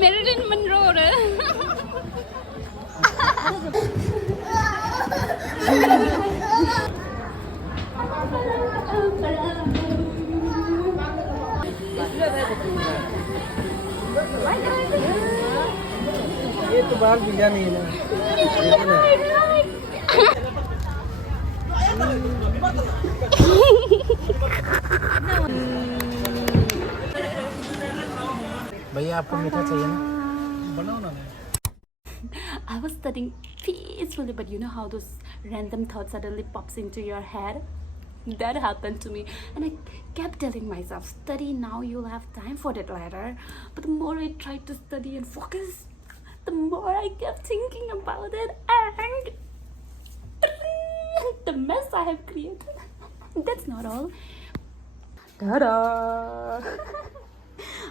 Marilyn Monroe rồi. ये तो बाल भिगा नहीं है ना। भैया आपको मीठा चाहिए ना? बनाओ ना। I was studying peacefully, but you know how those random thoughts suddenly pops into your head? That happened to me, and I kept telling myself, study now, you'll have time for that later. But the more I tried to study and focus, the more I kept thinking about it, and the mess I have created. That's not all. Ta-da!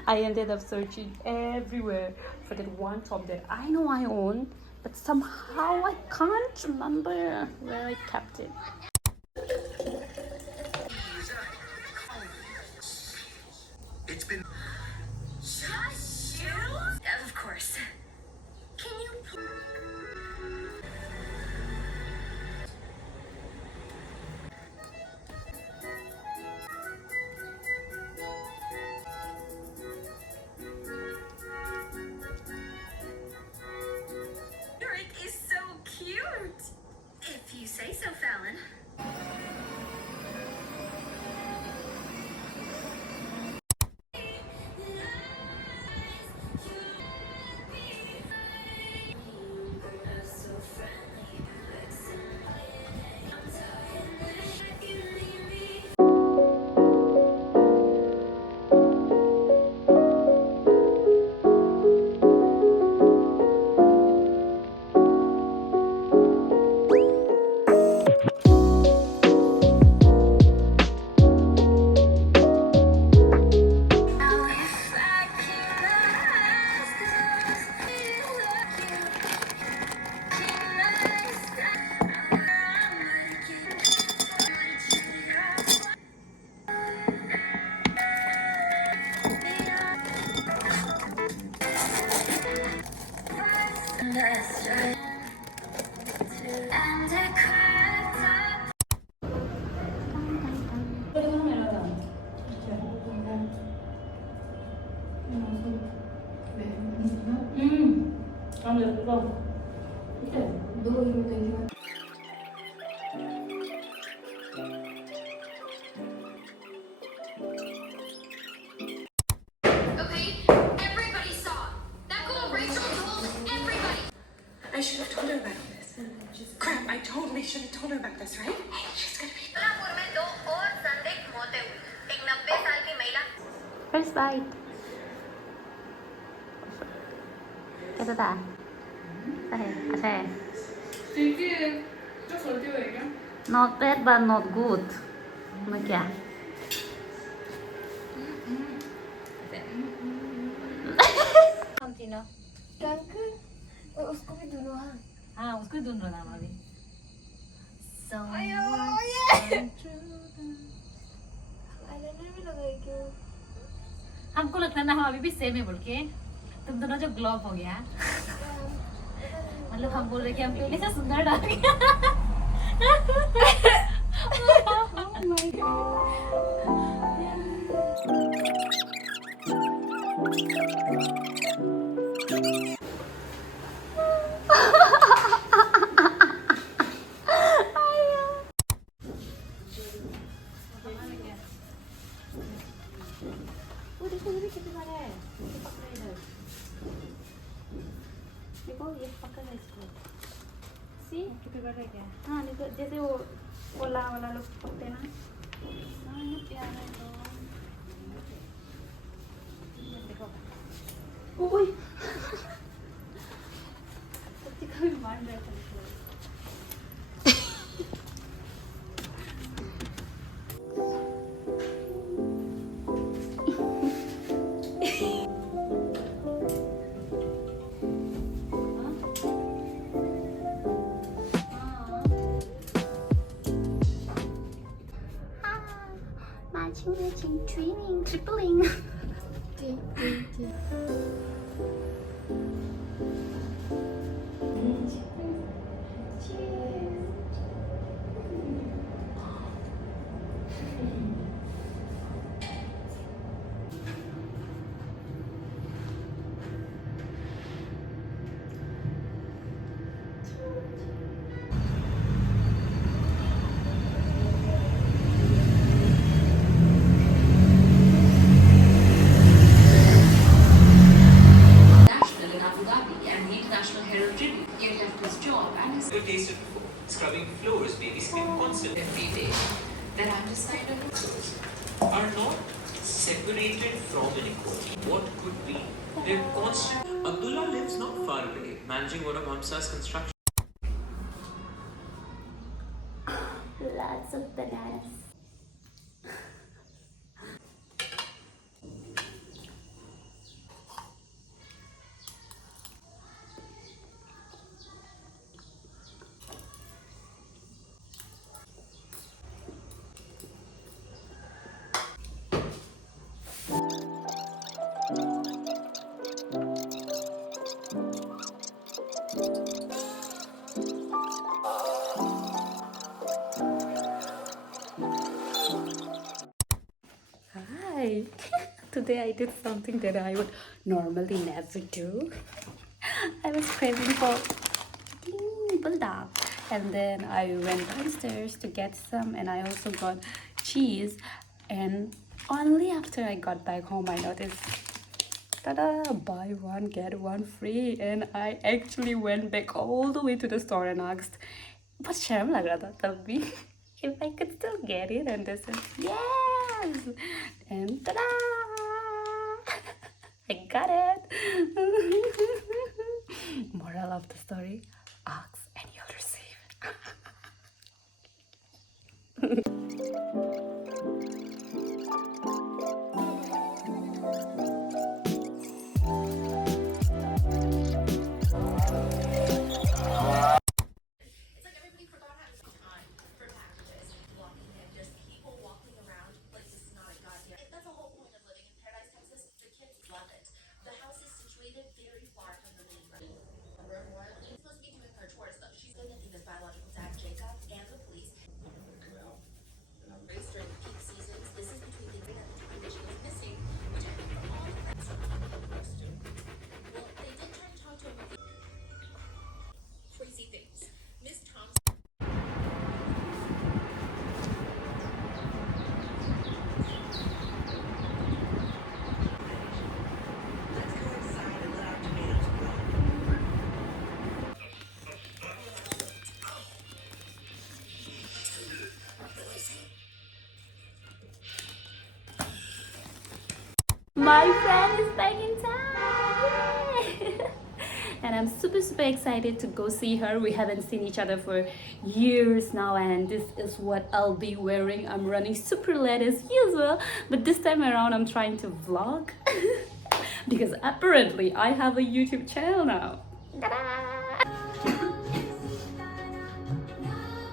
I ended up searching everywhere for that one top that I know I own, but somehow I can't remember where I kept it. It's been shoes? Of course. Can you It is so cute. If you say so, Fallon. Okay, everybody saw. That girl Rachel told everybody. I should have told her about this. Crap, I totally should have told her about this, right? Hey, she's gonna be... Solapur में 2 और संदिग्ध मौतें हुई। एक 90 साल की महिला First bite. कैसा था? अच्छा है. Not bad but not good. मैं क्या? उसको भी धुलो हाँ उसको ही धुन रहा अभी आईलाइनर भी लगाई क्यों हमको लगता है ना हम अभी भी सेम है बोल के तुम दोनों जो ग्लो हो गया मतलब हम बोल रहे कि हम पहले से सुंदर डाल गया देखो ये पकड़ है इसको सी कितने बार है क्या हाँ देखो जैसे वो ओला वाला लोग पकड़ते हैं ना हाँ ये प्यारा है तो देखो ओए सच्ची कभी मान रहा था matching, twinning, tripling. National in Abu Dhabi and the International Herald Tribune. He had left his job and his Never tasted before. Scrubbing floors, baby skin constantly. every day. Then I decided Are not separated from inequality. What could be? They're constant. Abdullah lives not far away, managing one of Hamsa's construction. Lots of bananas. Hi. Today I did something that I would normally never do. I was craving for bulldog, and then I went downstairs to get some, and I also got cheese. And only after I got back home, I noticed, tada! Buy one get one free. And I actually went back all the way to the store and asked, but शर्म लग रहा था तब भी if I could still get it, and they said yes, and tada! I got it. Moral of the story: ask and you'll receive. crazy things. Miss Thompson. My friend is back in town. Yay! And I'm super excited to go see her. We haven't seen each other for years now, and this is what I'll be wearing. I'm running super late as usual, but this time around I'm trying to vlog because apparently I have a YouTube channel now. Ta-da!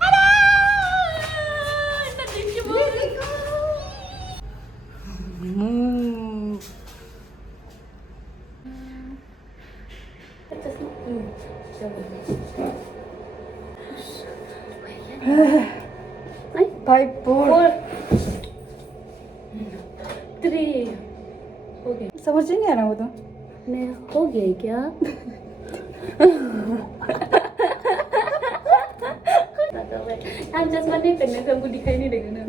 Ta-da! Moo. 5, 4, 3 हो गया. समझ नहीं आ रहा वो तो. मैं हो गया क्या? हम चश्मा नहीं पहनने से हमको दिखाई नहीं देगा ना.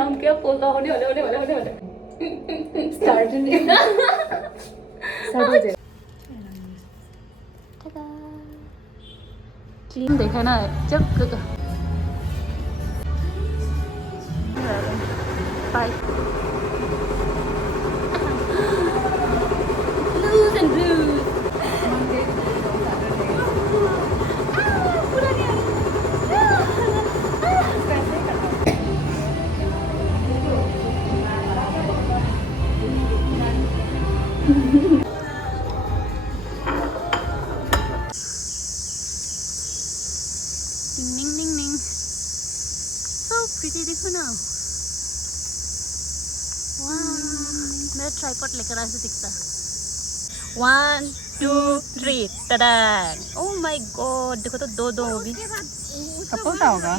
हम क्या बोलता होने वाले. स्टार्ट नहीं. स्टार्ट हो जाए. क्लीन देखा ना जब bye. Blues and blues. Ding ding ding. So pretty देखो ना. Wow. मेरा ट्राइपॉड लेकर ऐसे दिखता. 1, 2, 3. tada. Oh my god. देखो तो दो होगी. कपल का होगा.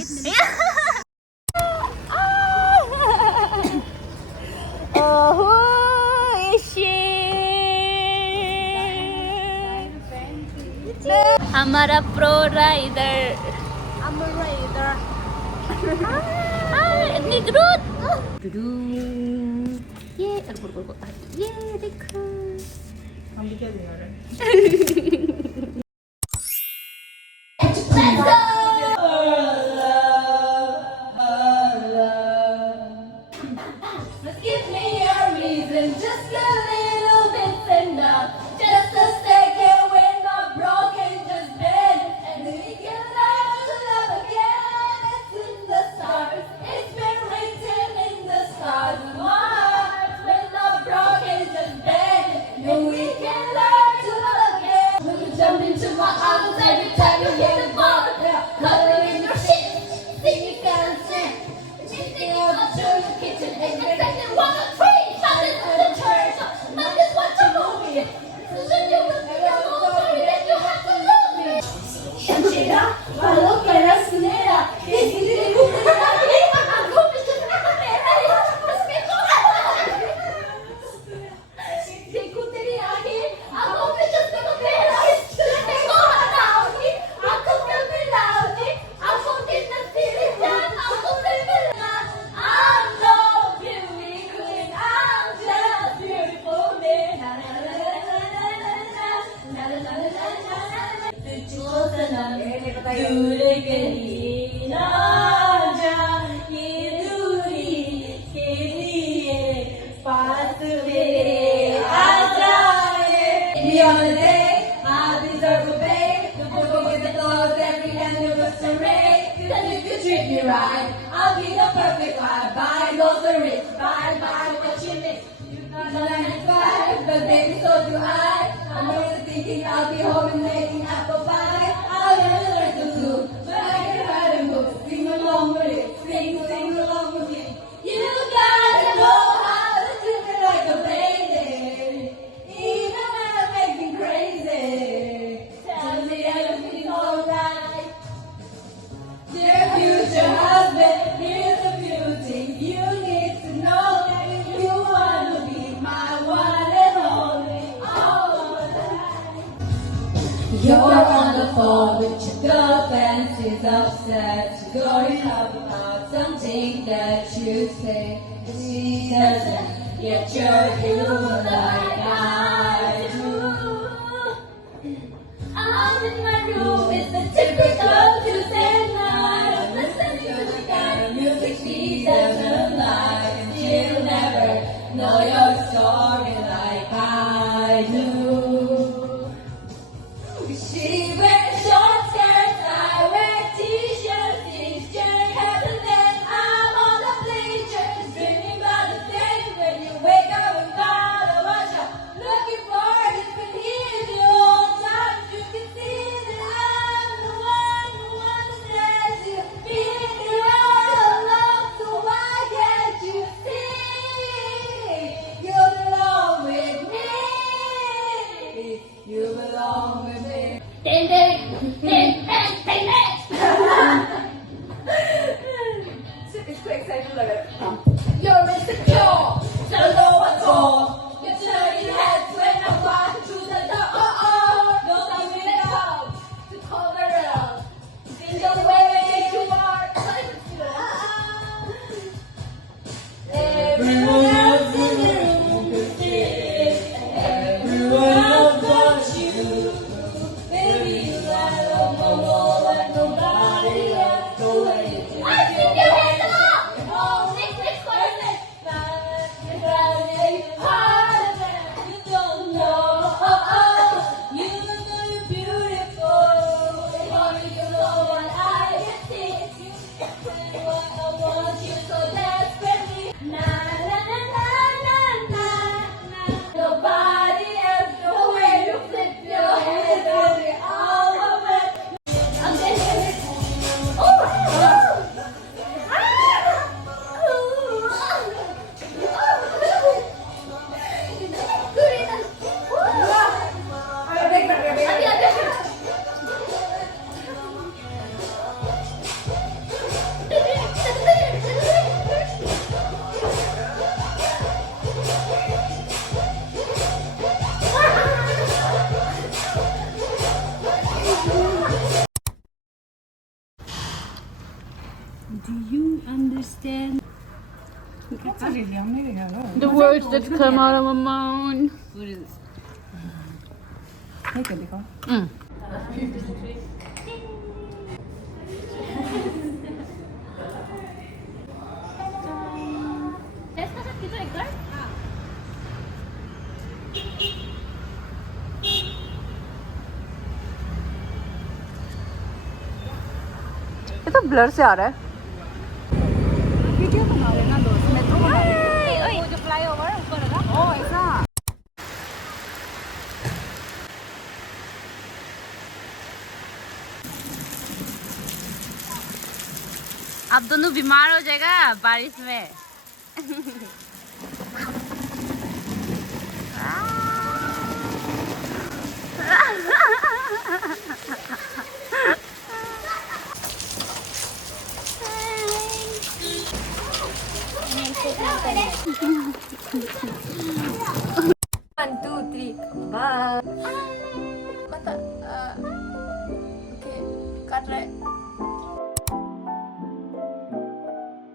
Oh shit. हमारा pro rider. I'm a rider. इतनी ग्रोथ. ये ये देखो. हम भी क्या दिखा रहे हैं. Give me a reason, just a little bit enough. Just a second when I'm broken, just bend. And we can learn to love again. It's in the stars, it's been written in the stars. My heart, when I'm broken, just bend. And we can learn to love again. When you jump into my arms every time you hit the ball. Cuddling in your sheets, singing dancing. Thinking of the joy you kitchen and the second one of three. Shouting to the church, not just watch a movie. Then you will be alone, sorry that you have to lose me. Shantira, follow Karasnera. This is the good thing. I'm going to देखो तेरी आगे आंखों में चश्मे को तेरा तुझे को हटाओगी आंखों में मिलाओगी आंखों की नसीली जान आंखों से मिलना. I'm no beauty queen, I'm just beautiful. Na na na na na na na. तुझको सनम दूर कहीं ना जा ये दूरी के लिए पास मेरे आ जाए. The other day I deserve to pay the book with the clothes every anniversary. Cause if you treat me right, I'll be the perfect wife. Buy groceries, buy what you need. You got a 9 to 5, but baby so do I. I'm always thinking I'll be home and making apple pie. I'll never learn to cook, but I can write a book. Sing along with it, sing along with me. You gotta know how to treat me like a baby, even when I'm making crazy. Tell me everything's alright. Dear future husband, here's a few things you need to know. You wanna be my one and only, all the time. You're on the phone with your girlfriend, she's upset. She's going up about something that you say. She doesn't get your humor like I do. I'm in my room, it's the typical Tuesday night. I'm listening to the kind of music she doesn't like. And she'll never know your story like I do. She wears short skirts, I wear t-shirts. She's sharing heaven and I'm on the bleachers, dreaming about the days when you wake up and God, I want stand. That's a really yummy. The words that come out of my mouth. Take it, देखो. ये तो blur से आ रहा है. Video बना लेना दोस्त. Metro बना लेना. वो जो फ्लाईओवर ऊपर है ना. ओ ऐसा. आप दोनों बीमार हो जाएगा बारिश में.